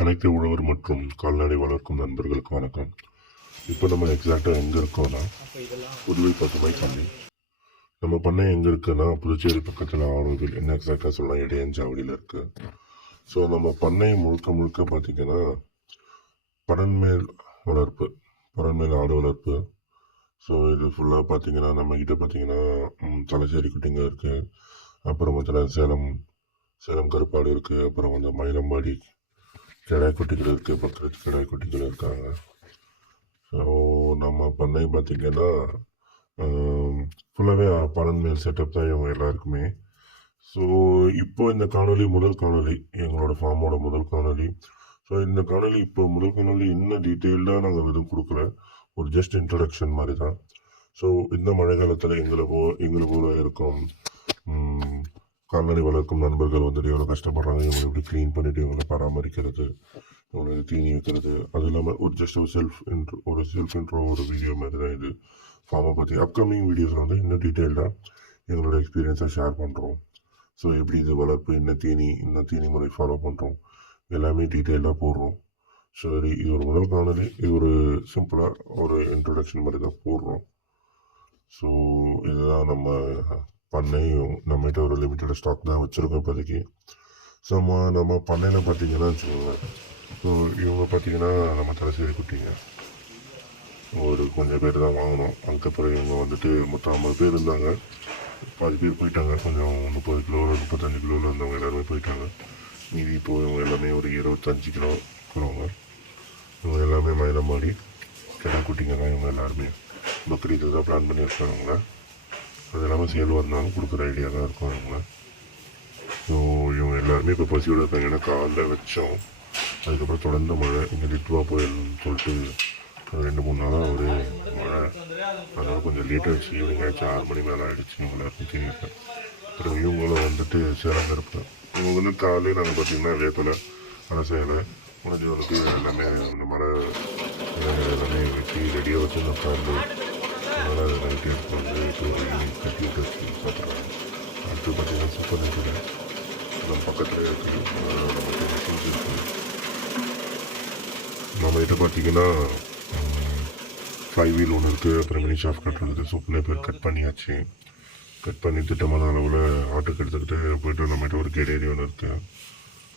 அனைத்து உழவர் மற்றும் கால்நடை வளர்க்கும் நண்பர்களுக்கு வணக்கம். இப்போ நம்ம எக்ஸாக்டாக எங்கே இருக்கோம்னா புதுவை பசுமை பண்ணை. நம்ம பண்ணை எங்கே இருக்குன்னா புதுச்சேரி பக்கத்தில் ஆரோவில், என்ன எக்ஸாக்டாக சொல்லலாம், இடையஞ்சாவடியில் இருக்குது. ஸோ நம்ம பண்ணை முழுக்க முழுக்க பார்த்திங்கன்னா பரன்மேல் வளர்ப்பு, பரன்மேல் ஆடு வளர்ப்பு. ஸோ இது ஃபுல்லாக பார்த்திங்கன்னா நம்மக்கிட்ட பார்த்திங்கன்னா தலைச்சேரி குட்டிங்க இருக்குது, அப்புறம் பார்த்தீங்கன்னா சேலம் கருப்பாடு இருக்குது, அப்புறம் வந்து மயிலம்பாடி கிடாய் குட்டிகள் இருக்குது, பக்கத்து கிடாய் குட்டிகள் இருக்காங்க. ஸோ நம்ம பண்ணை பார்த்திங்கன்னா ஃபுல்லாகவே பரன்மேல் செட்டப் தான் இவங்க எல்லாருக்குமே. ஸோ இப்போ இந்த காணொலி முதல் காணொலி, எங்களோட ஃபார்மோட முதல் காணொலி. ஸோ இந்த காணொலி இப்போ முதல் காணொலி இன்னும் டீட்டெயில்டாக நாங்கள் எதுவும் கொடுக்குற ஒரு ஜஸ்ட் இன்ட்ரடக்ஷன் மாதிரி தான். ஸோ இந்த மழை காலத்தில் எங்களை போல இருக்கும் கால்நடை வளர்க்கும் நண்பர்கள் வந்துட்டு எவ்வளோ கஷ்டப்படுறாங்க, இவங்களை எப்படி க்ளீன் பண்ணிவிட்டு இவங்களை பராமரிக்கிறது, இவங்களுக்கு தீனி வைக்கிறது, அது இல்லாமல் ஒரு ஜஸ்ட் ஒரு செல்ஃப் இன்ட்ரோ ஒரு வீடியோ மாதிரி தான் இது. ஃபார்மை பற்றி அப்கமிங் வீடியோஸில் வந்து இன்னும் டீட்டெயில்டாக எங்களோட எக்ஸ்பீரியன்ஸை ஷேர் பண்ணுறோம். ஸோ எப்படி இது வளர்ப்பு, என்ன தீனி முறை ஃபாலோ பண்ணுறோம், எல்லாமே டீட்டெயிலாக போடுறோம். சரி, இது ஒரு முதல் காணொலி, இது ஒரு சிம்பிளாக ஒரு இன்ட்ரொடக்ஷன் மாதிரி தான் போடுறோம். ஸோ இதுதான் நம்ம பண்ணை. நம்மகிட்ட ஒரு லிமிட்டட் ஸ்டாக் தான் வச்சுருக்கோம் இப்போதைக்கு. ஸோ நம்ம பண்ணையில் பார்த்தீங்கன்னா வச்சுக்கோங்க, ஸோ இவங்க பார்த்தீங்கன்னா நம்ம தலைச்சேரி குட்டிங்க ஒரு கொஞ்சம் பேர் தான் வாங்கினோம். அதுக்கப்புறம் இவங்க வந்துட்டு மொத்தம் 50 பேர் இருந்தாங்க, பாதி பேர் போயிட்டாங்க. கொஞ்சம் 30 கிலோவில் 35 கிலோவில் இருந்தவங்க எல்லாருமே போயிட்டாங்க. மீதி இப்போது இவங்க எல்லாமே ஒரு 25 கிலோ இருக்கிறவங்க. இவங்க எல்லாமே மயிலம்பாடி கிடா குட்டிங்க தான். இவங்க எல்லாருமே பக்ரீத்து தான் பிளான் பண்ணியிருக்காங்க. அது இல்லாமல் சேல் வந்தாலும் கொடுக்குற ஐடியா தான் இருக்கும் இவங்க. ஸோ இவங்க எல்லாருமே இப்போ பசியோடு இருக்காங்க. ஏன்னா காலைல வச்சோம், அதுக்கப்புறம் தொடர்ந்து மழை, இங்கே லிட்வா புயல்னு சொல்லிட்டு 2-3 நாளாக ஒரு மழை. அதனால் கொஞ்சம் லேட் ஆகிடுச்சு. ஈவினிங் ஆகிடுச்சு, 6 மணி மேலே ஆகிடுச்சு. எல்லாருக்கும் தீனிப்பேன். அப்புறம் இவங்களும் வந்துட்டு சேலம் இருப்பேன். இவங்க வந்து காலையில் நாங்கள் பார்த்திங்கன்னா வேப்பிலை அரசையில் முடிஞ்சவனுக்கு எல்லாமே அந்த மழை எல்லாமே வெட்டி ரெடியாக வச்சு இந்த உட்காந்து அதனால் அதை நைட்டு எடுத்து வந்து இப்போ ஒரு ஈவினிங் கட்டி விட்டு வச்சு சாப்பிட்றாங்க. அடுத்து பார்த்திங்கன்னா சூப்பர் நைட்டில் நம்ம பக்கத்துலேயே இருக்குது, நமக்கு மிஷின்ஸ் இருக்குது. நம்மகிட்ட பார்த்திங்கன்னா 5 வீல் ஒன்று இருக்குது, அப்புறம் மினி ஷாஃப்ட் கட் இருக்குது. சூப்பர் நைப்பர் கட் பண்ணியாச்சு. கட் பண்ணி திட்டமான அளவில் ஆட்டுக்கு எடுத்துக்கிட்டு போய்ட்டு நம்மகிட்ட ஒரு கேடேரி ஒன்று இருக்குது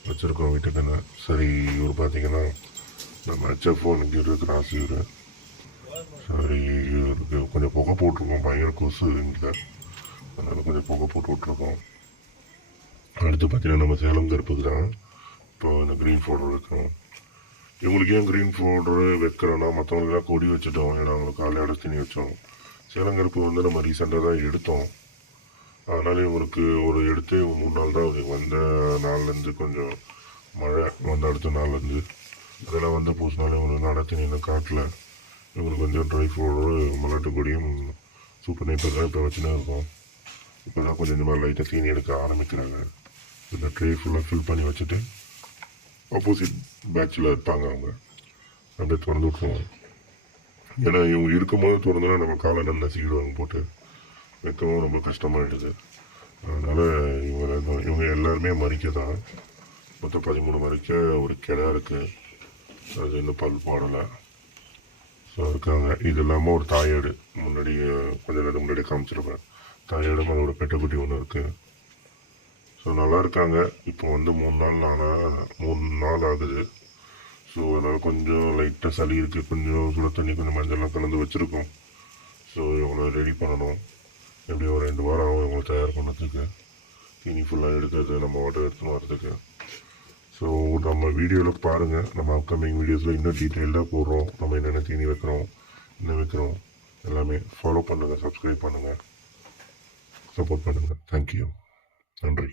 வச்சுருக்கோம் வீட்டுக்குன்னு. சரி, இவர் பார்த்திங்கன்னா நம்ம ஹெச்எஃப் ஒன்று இருக்கிற ஆசிரியர். சரி, இவருக்கு கொஞ்சம் புகை போட்டிருக்கோம், பயங்கர கொசு இங்கே, அதனால் கொஞ்சம் புகை போட்டு விட்ருக்கோம். அடுத்து பார்த்திங்கன்னா நம்ம சேலம் கருப்புக்கு தான் இப்போ இந்த க்ரீன் ஃபோல்டர் வைக்கிறோம். இவங்களுக்கு ஏன் க்ரீன் ஃபோல்டரு வைக்கிறோன்னா, மற்றவங்களுக்குலாம் கொடி வச்சுட்டோம், ஏன்னா அவங்களுக்கு காலையாட தண்ணி வச்சோம். சேலம் கருப்பு வந்து நம்ம ரீசெண்டாக தான் எடுத்தோம். அதனால் இவங்களுக்கு ஒரு எடுத்து 3 நாள் தான் வந்த நாள்லேருந்து கொஞ்சம் மழை வந்த அடுத்த நாள்லேருந்து அதெல்லாம் வந்து பூசினாலும் இவங்களுக்கு நட தண்ணி காட்டில் இவங்களுக்கு கொஞ்சம் ட்ரை ஃபோல்டரு மல்லாட்டு கொடியும் சூப்பர் நைப்பர் தான் இப்போ வச்சுனே இருக்கோம். இப்போ தான் கொஞ்சம் இந்த மாதிரி லைட்டாக தீனி எடுக்க ஆரம்பிக்கிறாங்க. இந்த ட்ரை ஃபுல்லாக ஃபில் பண்ணி வச்சுட்டு ஆப்போசிட் பேட்சில் இருப்பாங்க, அவங்க அப்படியே திறந்து விட்ருவோம். ஏன்னா இவங்க இருக்கும்போது திறந்தோன்னா நம்ம காலை நசிக்கிடுவாங்க, போட்டு வைக்கவும் ரொம்ப கஷ்டமாகிடுது. அதனால் இவங்க எல்லாருமே மறிக்க தான். மொத்தம் 13 மறிக்க ஒரு கிடா இருக்குது, அது இன்னும் பல் போடலை. ஸோ இருக்காங்க. இது இல்லாமல் ஒரு தாயாடு முன்னாடி கொஞ்சம் நேரம் முன்னாடி காமிச்சிருப்பேன். தாயாடும் அதோட பெட்டக்குட்டி ஒன்று இருக்குது. ஸோ நல்லா இருக்காங்க. இப்போ வந்து 3 நாள் ஆகுது. ஸோ அதனால் கொஞ்சம் லைட்டாக சளி இருக்குது, கொஞ்சம் சுட தண்ணி கொஞ்சம் மஞ்சள்லாம் கலந்து வச்சுருக்கோம். ஸோ இவங்களை ரெடி பண்ணணும். எப்படியும் ஒரு 2 வாரம் ஆகும் இவங்களை தயார் பண்ணுறதுக்கு, தீனி ஃபுல்லாக எடுக்கிறது, நம்ம வாட்டர் எடுத்துன்னு வரதுக்கு. ஸோ நம்ம வீடியோவில் பாருங்கள், நம்ம அப்கமிங் வீடியோஸில் இன்னும் டீட்டெயில்டாக போடுறோம். நம்ம என்னென்ன தீனி வைக்கிறோம், என்ன வைக்கிறோம், எல்லாமே ஃபாலோ பண்ணுங்கள், சப்ஸ்கிரைப் பண்ணுங்கள், சப்போர்ட் பண்ணுங்கள். தேங்க்யூ, நன்றி.